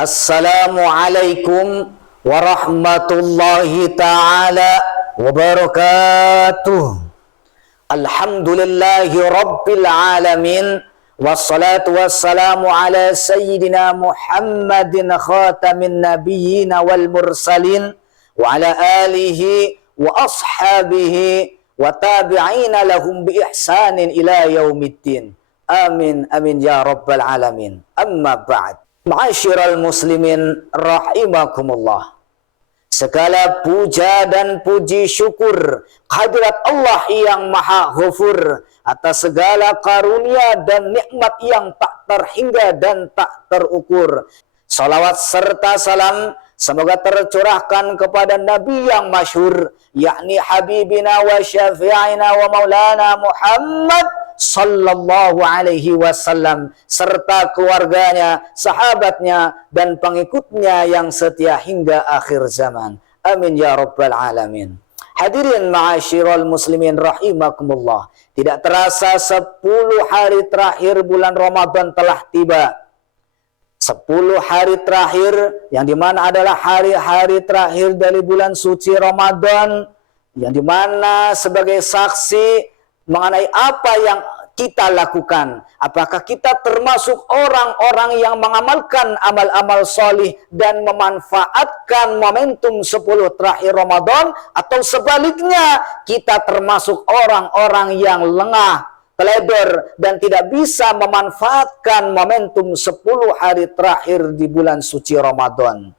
Assalamualaikum warahmatullahi ta'ala wabarakatuh. Alhamdulillahi rabbil alamin. Wassalatu wassalamu ala sayyidina Muhammadin khatamin nabiyina wal mursalin wa ala alihi wa ashabihi wa tabi'ina lahum bi ihsanin ila yaumiddin. Amin amin ya rabbal alamin. Amma ba'd. Ma'asyiral muslimin rahimakumullah. Segala puja dan puji syukur kehadirat Allah yang Maha Ghafur atas segala karunia dan nikmat yang tak terhingga dan tak terukur. Salawat serta salam semoga tercurahkan kepada Nabi yang masyhur, yakni Habibina wa Syafi'ina wa Maulana Muhammad sallallahu alaihi wasallam, serta keluarganya, sahabatnya, dan pengikutnya yang setia hingga akhir zaman. Amin ya rabbal alamin. Hadirin ma'asyiral muslimin rahimakumullah. Tidak terasa 10 hari terakhir bulan Ramadan telah tiba. 10 hari terakhir yang dimana adalah hari-hari terakhir dari bulan suci Ramadan, yang dimana sebagai saksi mengenai apa yang kita lakukan. Apakah kita termasuk orang-orang yang mengamalkan amal-amal solih dan memanfaatkan momentum 10 terakhir Ramadan, atau sebaliknya kita termasuk orang-orang yang lengah, teledor, dan tidak bisa memanfaatkan momentum 10 hari terakhir di bulan suci Ramadan.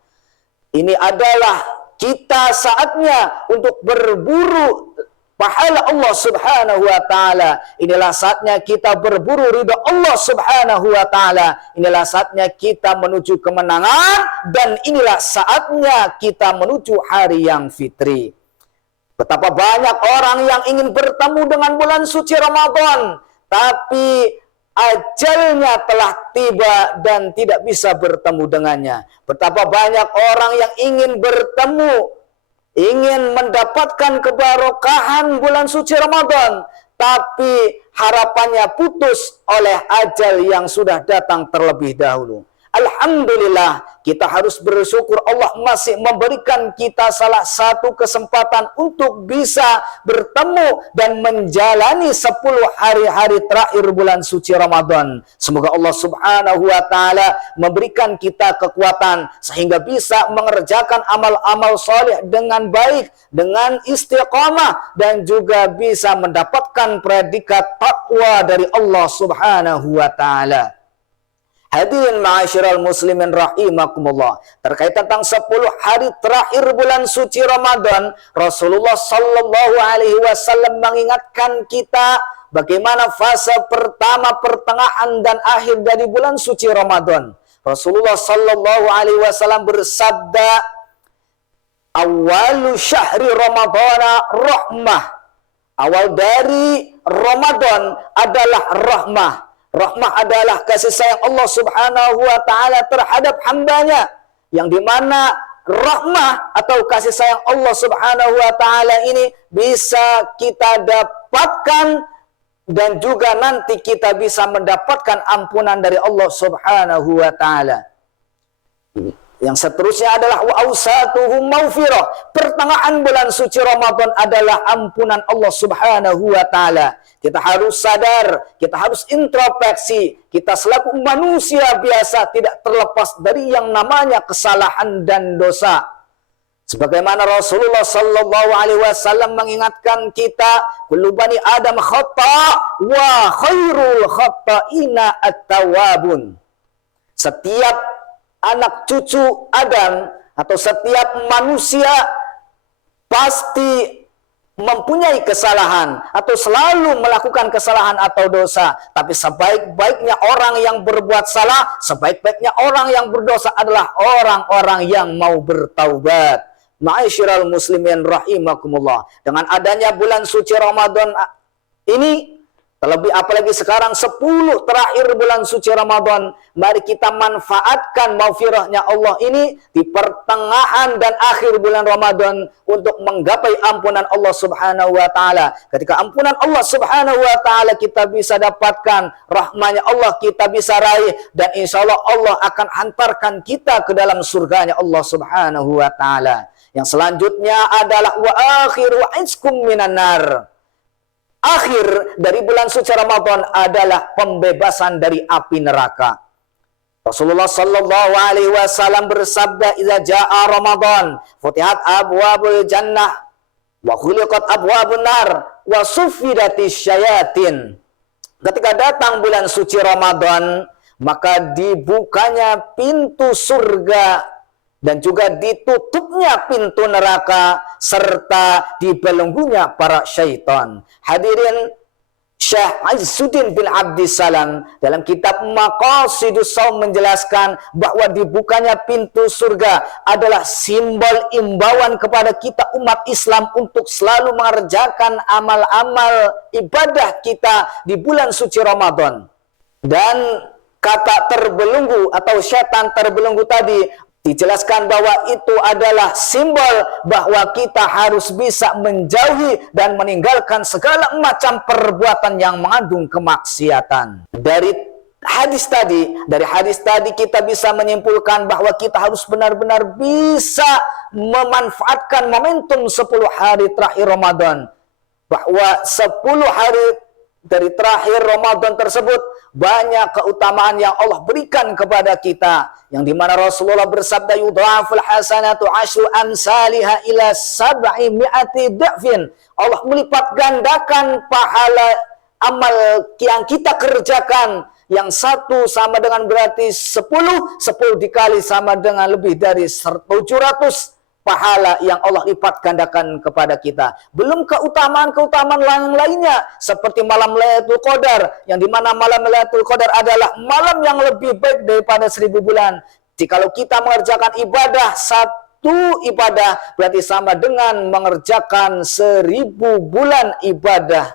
Ini adalah kita saatnya untuk berburu pahala Allah subhanahu wa ta'ala. Inilah saatnya kita berburu ridha Allah subhanahu wa ta'ala. Inilah saatnya kita menuju kemenangan. Dan inilah saatnya kita menuju hari yang fitri. Betapa banyak orang yang ingin bertemu dengan bulan suci Ramadan, tapi ajalnya telah tiba dan tidak bisa bertemu dengannya. Betapa banyak orang yang ingin bertemu, ingin mendapatkan kebarokahan bulan suci Ramadan, tapi harapannya putus oleh ajal yang sudah datang terlebih dahulu. Alhamdulillah, kita harus bersyukur Allah masih memberikan kita salah satu kesempatan untuk bisa bertemu dan menjalani 10 hari-hari terakhir bulan suci Ramadan. Semoga Allah subhanahu wa ta'ala memberikan kita kekuatan sehingga bisa mengerjakan amal-amal soleh dengan baik, dengan istiqamah, dan juga bisa mendapatkan predikat takwa dari Allah subhanahu wa ta'ala. Hadirin ma'asyiral muslimin rahimakumullah. Terkait tentang 10 hari terakhir bulan suci Ramadan, Rasulullah sallallahu alaihi wasallam mengingatkan kita bagaimana fase pertama, pertengahan, dan akhir dari bulan suci Ramadan. Rasulullah sallallahu alaihi wasallam bersabda, "Awalu syahri Ramadana rahmah." Awal dari Ramadan adalah rahmah. Rahmah adalah kasih sayang Allah subhanahu wa ta'ala terhadap hambanya, yang dimana rahmah atau kasih sayang Allah subhanahu wa ta'ala ini bisa kita dapatkan dan juga nanti kita bisa mendapatkan ampunan dari Allah subhanahu wa ta'ala. Yang seterusnya adalah wa awsatuhum maghfirah. Pertengahan bulan suci Ramadan adalah ampunan Allah subhanahu wa ta'ala. Kita harus sadar, kita harus introspeksi. Kita selaku manusia biasa tidak terlepas dari yang namanya kesalahan dan dosa. Sebagaimana Rasulullah sallallahu alaihi wasallam mengingatkan kita, kullu bani Adam khata' wa khairul khata'ina at-tawwabun. Setiap anak cucu Adam atau setiap manusia pasti mempunyai kesalahan atau selalu melakukan kesalahan atau dosa. Tapi sebaik-baiknya orang yang berbuat salah, sebaik-baiknya orang yang berdosa adalah orang-orang yang mau bertaubat. Ma'asyiral muslimin rahimakumullah. Dengan adanya bulan suci Ramadan ini, Terlebih apalagi sekarang 10 terakhir bulan suci Ramadan. Mari kita manfaatkan maghfirahnya Allah ini di pertengahan dan akhir bulan Ramadan untuk menggapai ampunan Allah Subhanahu wa taala. Ketika ampunan Allah Subhanahu wa taala kita bisa dapatkan, rahmatnya Allah kita bisa raih, dan insya Allah Allah akan hantarkan kita ke dalam surganya Allah Subhanahu wa taala. Yang selanjutnya adalah wa akhiru iskum minan nar. Akhir dari bulan suci Ramadan adalah pembebasan dari api neraka. Rasulullah sallallahu alaihi wasallam bersabda, "Idza jaa Ramadan, futihat abwabul jannah wa khuliqat abwabun nar wa suffidatis syayatin." Ketika datang bulan suci Ramadan, maka dibukanya pintu surga dan juga ditutupnya pintu neraka serta dibelenggunya para syaitan. Hadirin, Syekh Izzuddin bin Abdissalam dalam kitab Maqasidus Shaum menjelaskan bahwa dibukanya pintu surga adalah simbol imbauan kepada kita umat Islam untuk selalu mengerjakan amal-amal ibadah kita di bulan suci Ramadan. Dan kata terbelenggu atau setan terbelenggu tadi dijelaskan bahwa itu adalah simbol bahwa kita harus bisa menjauhi dan meninggalkan segala macam perbuatan yang mengandung kemaksiatan. Dari hadis tadi kita bisa menyimpulkan bahwa kita harus benar-benar bisa memanfaatkan momentum 10 hari terakhir Ramadan. Bahwa 10 hari dari terakhir Ramadan tersebut banyak keutamaan yang Allah berikan kepada kita, yang dimana Rasulullah bersabda, yudhaful hasanatu asyru amsalihha ila 700 dhafin. Allah melipat gandakan pahala amal yang kita kerjakan, yang satu sama dengan berarti 10 dikali sama dengan lebih dari 700 pahala yang Allah lipat gandakan kepada kita. Belum keutamaan-keutamaan lainnya seperti malam Lailatul Qadar, yang dimana malam Lailatul Qadar adalah malam yang lebih baik daripada 1000 bulan. Jikalau kita mengerjakan ibadah, satu ibadah berarti sama dengan mengerjakan 1000 bulan ibadah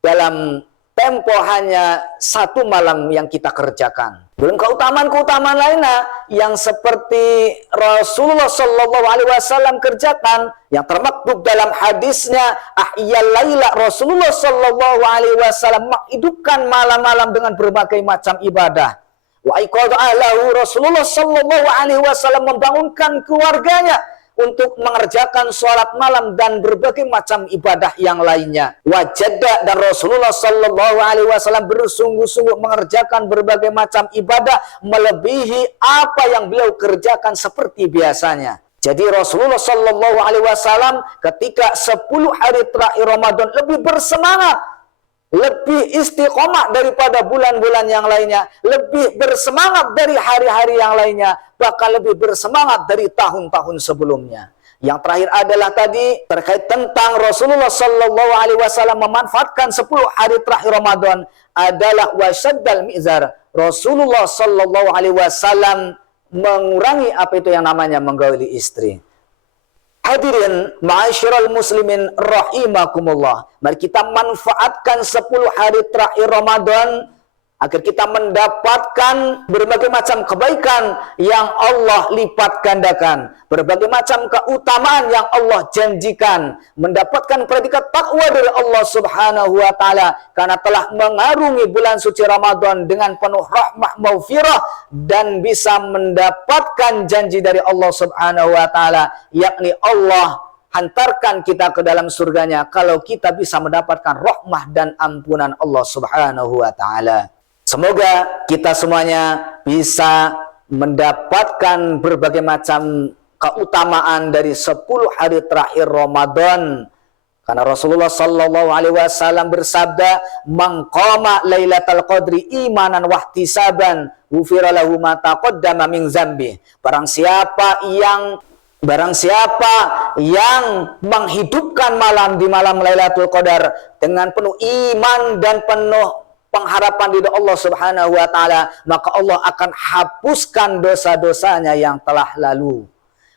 dalam tempo hanya satu malam yang kita kerjakan. Belum keutamaan-keutamaan lainnya yang seperti Rasulullah Shallallahu Alaihi Wasallam kerjakan, yang termaktub dalam hadisnya, ahyal laila, Rasulullah Shallallahu Alaihi Wasallam menghidupkan malam-malam dengan berbagai macam ibadah. Wa iqadha ahlahu, Rasulullah Shallallahu Alaihi Wasallam membangunkan keluarganya untuk mengerjakan sholat malam dan berbagai macam ibadah yang lainnya. Wajada, dan Rasulullah Shallallahu Alaihi Wasallam bersungguh-sungguh mengerjakan berbagai macam ibadah melebihi apa yang beliau kerjakan seperti biasanya. Jadi Rasulullah Shallallahu Alaihi Wasallam ketika 10 hari terakhir Ramadan lebih bersemangat, lebih istiqomah daripada bulan-bulan yang lainnya, lebih bersemangat dari hari-hari yang lainnya, bahkan lebih bersemangat dari tahun-tahun sebelumnya. Yang terakhir adalah tadi terkait tentang Rasulullah Shallallahu Alaihi Wasallam memanfaatkan 10 hari terakhir Ramadan adalah wasyaddal mizar. Rasulullah Shallallahu Alaihi Wasallam mengurangi apa itu yang namanya menggauli istri. Hadirin ma'asyiral muslimin rahimakumullah. Mari kita manfaatkan 10 hari terakhir Ramadan agar kita mendapatkan berbagai macam kebaikan yang Allah lipat gandakan, berbagai macam keutamaan yang Allah janjikan, mendapatkan predikat takwa dari Allah Subhanahu wa taala karena telah mengarungi bulan suci Ramadan dengan penuh rahmah maghfirah dan bisa mendapatkan janji dari Allah Subhanahu wa taala, yakni Allah hantarkan kita ke dalam surganya kalau kita bisa mendapatkan rahmah dan ampunan Allah Subhanahu wa taala. Semoga kita semuanya bisa mendapatkan berbagai macam keutamaan dari 10 hari terakhir Ramadan. Karena Rasulullah Sallallahu Alaihi Wasallam bersabda, "Man qama Lailatul Qadri imanan wahtisaban, ghufira lahu ma taqaddama min dzambi." Barang siapa yang menghidupkan malam di malam Lailatul Qadar dengan penuh iman dan penuh pengharapan di Allah Subhanahu wa taala, maka Allah akan hapuskan dosa-dosanya yang telah lalu.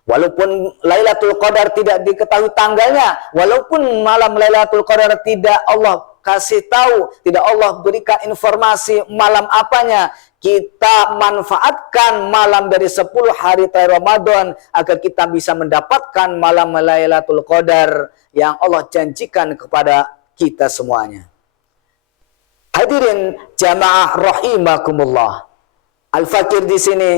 Walaupun Lailatul Qadar tidak diketahui tanggalnya, walaupun malam Lailatul Qadar tidak Allah kasih tahu, tidak Allah berikan informasi malam apanya. Kita manfaatkan malam dari 10 hari Ramadan agar kita bisa mendapatkan malam Lailatul Qadar yang Allah janjikan kepada kita semuanya. Hadirin jamaah rahimakumullah. Al-Fakir di sini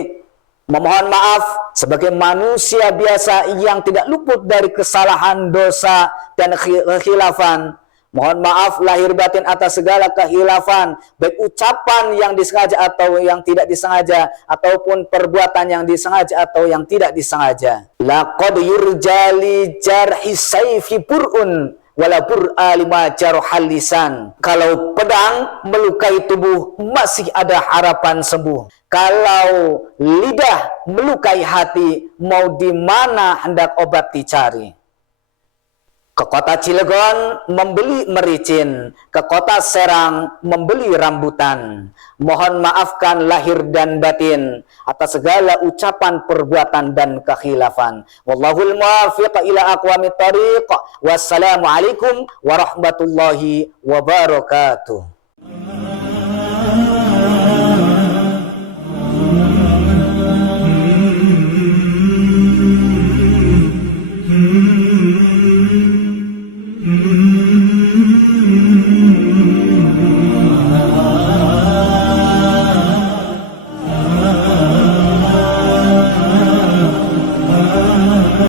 memohon maaf sebagai manusia biasa yang tidak luput dari kesalahan, dosa, dan kekhilafan. Mohon maaf lahir batin atas segala kekhilafan, baik ucapan yang disengaja atau yang tidak disengaja, ataupun perbuatan yang disengaja atau yang tidak disengaja. Laqad yurjali jarhi sayfi bur'un wala bur'a lima jarhal lisan. Kalau pedang melukai tubuh masih ada harapan sembuh. Kalau lidah melukai hati, mau di mana hendak obat dicari. Ke kota Cilegon membeli mericin, ke kota Serang membeli rambutan. Mohon maafkan lahir dan batin atas segala ucapan, perbuatan, dan kekhilafan. Wallahul muwaffiq ila aqwamit thariq. Wassalamualaikum warahmatullahi wabarakatuh.